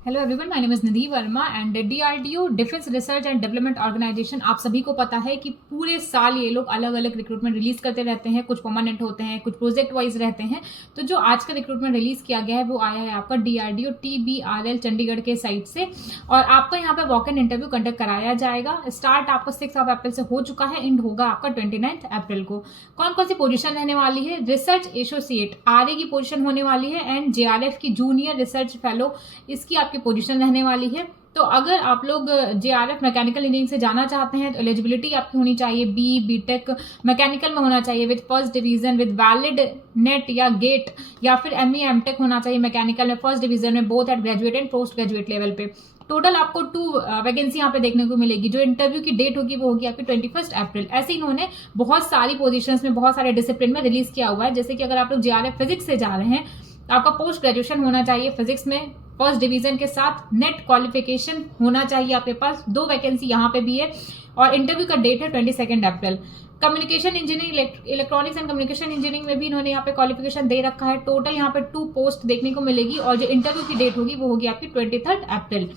Hello everyone, my name is Nidhi Verma and DRDO defence research and development organisation. आप सभी को पता है कि पूरे साल ये लोग अलग अलग रिक्रूटमेंट रिलीज करते रहते हैं। कुछ परमानेंट होते हैं, कुछ प्रोजेक्ट वाइज रहते हैं। तो जो आज का रिक्रूटमेंट रिलीज किया गया है वो आया है आपका डीआरडीओ TBRL चंडीगढ़ के साइड से, और आपका यहाँ पे वॉक इन इंटरव्यू कंडक्ट कराया जाएगा। स्टार्ट आपका 6 अप्रैल से हो चुका है, एंड होगा आपका 29 अप्रैल को। कौन कौन सी पोजीशन रहने वाली है? रिसर्च एसोसिएट RA की पोजीशन होने वाली है, एंड JRF की जूनियर रिसर्च फेलो इसकी आपकी पोजीशन रहने वाली है। तो अगर आप लोग JRF मैकेनिकल इंजीनियरिंग से जाना चाहते हैं तो एलिजिबिलिटी आपकी होनी चाहिए BTech मैकेनिकल में होना चाहिए with first division with valid net या गेट, या फिर ME MTech होना चाहिए मैकेनिकल में फर्स्ट डिवीजन में, both at graduate and post graduate level पे। टोटल आपको 2 वैकेंसी यहाँ पे देखने को मिलेगी। जो इंटरव्यू की डेट होगी वो होगी आपकी 21 अप्रैल। ऐसे इन्होंने बहुत सारी पोजीशंस में बहुत सारे डिसिप्लिन में रिलीज किया हुआ है। जैसे कि अगर आप लोग JRF फिजिक्स से जा रहे हैं तो आपका पोस्ट ग्रेजुएशन होना चाहिए फिजिक्स में फर्स्ट डिवीजन के साथ, नेट क्वालिफिकेशन होना चाहिए आपके पास। 2 वैकेंसी यहाँ पे भी है, और इंटरव्यू का डेट है 22 April. Communication engineering, electronics and communication engineering में भी इन्होंने यहाँ पे क्वालिफिकेशन दे रखा है। टोटल यहाँ पे 2 पोस्ट देखने को मिलेगी, और जो इंटरव्यू की डेट होगी वो होगी आपकी 23 अप्रैल।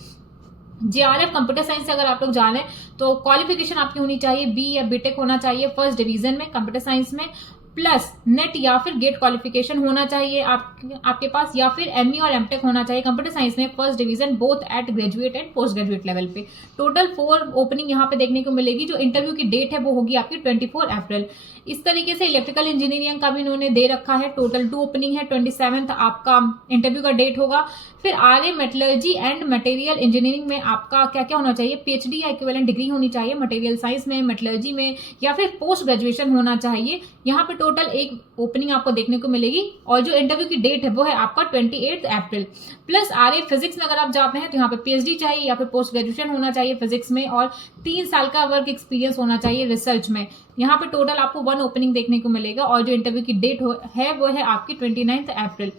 JRF कंप्यूटर साइंस से अगर आप लोग जा रहे हैं तो क्वालिफिकेशन आपकी होनी चाहिए B या BTech होना चाहिए फर्स्ट डिवीजन में कंप्यूटर साइंस में, प्लस नेट या फिर गेट क्वालिफिकेशन होना चाहिए आपके पास, या फिर ME और MTech होना चाहिए कंप्यूटर साइंस में first division both at graduate and post graduate level पे। टोटल 4 ओपनिंग यहाँ पे देखने को मिलेगी। जो इंटरव्यू की डेट है वो होगी आपकी 24 अप्रैल। इस तरीके से इलेक्ट्रिकल इंजीनियरिंग का भी इन्होंने दे रखा है। टोटल 2 ओपनिंग है। 27 आपका इंटरव्यू का डेट होगा। फिर RA metallurgy and material engineering में आपका क्या क्या होना चाहिए? PhD या इक्विवेलेंट डिग्री होनी चाहिए मटेरियल साइंस में, मेटलर्जी में, या फिर पोस्ट ग्रेजुएशन होना चाहिए। यहाँ पे टोटल 1 ओपनिंग आपको देखने को मिलेगी, और जो इंटरव्यू की डेट है वो है आपका 28 अप्रैल। प्लस RA फिजिक्स में अगर आप जाते हैं तो यहाँ पे PhD चाहिए या फिर पोस्ट ग्रेजुएशन होना चाहिए फिजिक्स में, और 3 साल का वर्क एक्सपीरियंस होना चाहिए रिसर्च में। यहाँ पे टोटल आपको 1 ओपनिंग देखने को मिलेगा, और जो इंटरव्यू की डेट है वो है आपकी 29 अप्रैल।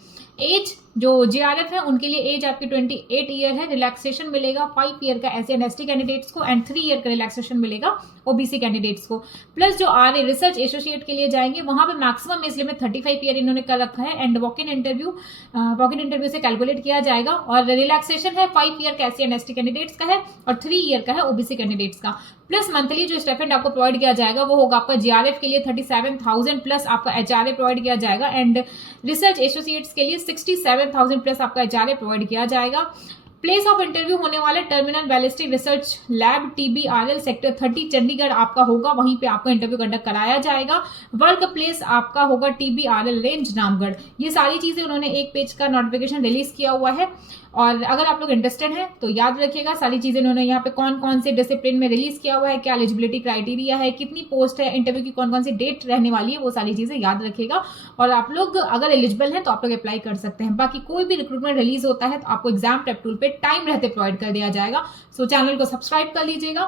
एज जो JRF है उनके लिए एज आपकी 28 ईयर है। रिलैक्सेशन मिलेगा 5 ईयर का SC एंड ST कैंडिडेट्स को, एंड 3 ईयर का रिलैक्सेशन मिलेगा OBC कैंडिडेट्स को। प्लस जो RA रिसर्च एसोसिएट के लिए जाएंगे वहां पे मैक्सिमम एज लिमिट 35 ईयर इन्होंने कर रखा है, एंड वॉक इन इंटरव्यू से कैलकुलेट किया जाएगा। और रिलैक्सेशन है 5 ईयर का SC एंड ST कैंडिडेट्स का है, और 3 ईयर का है OBC कैंडिडेट्स का। प्लस मंथली जो स्टाइपेंड आपको प्रोवाइड किया जाएगा वो होगा आपका JRF के लिए 37,000 प्लस आपका HRA प्रोवाइड किया जाएगा, एंड रिसर्च एसोसिएट्स के लिए 67,000 प्लस आपका HRA प्रोवाइड किया जाएगा। प्लेस ऑफ इंटरव्यू होने वाले terminal ballistic research lab TBRL sector 30 Chandigarh आपका होगा, वहीं पे आपको इंटरव्यू कंडक्ट कराया जाएगा। वर्क प्लेस आपका होगा TBRL रेंज रामगढ़। ये सारी चीजें उन्होंने 1 पेज का नोटिफिकेशन रिलीज किया हुआ है, और अगर आप लोग इंटरेस्टेड हैं तो याद रखिएगा सारी चीजें उन्होंने यहाँ पे कौन कौन से डिसिप्लिन में रिलीज किया हुआ है, क्या एलिजिबिलिटी क्राइटेरिया है, कितनी पोस्ट है, इंटरव्यू की कौन कौन सी डेट रहने वाली है, वो सारी चीजें याद रखिएगा। और आप लोग अगर एलिजिबल हैं तो आप लोग अप्लाई कर सकते हैं। बाकी कोई भी रिक्रूटमेंट रिलीज होता है तो आपको एग्जाम प्रेप टूल पे टाइम रहते प्रोवाइड कर दिया जाएगा। सो चैनल को सब्सक्राइब कर लीजिएगा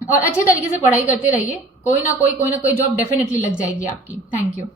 और अच्छे तरीके से पढ़ाई करते रहिए। कोई ना कोई जॉब डेफिनेटली लग जाएगी आपकी। Thank you.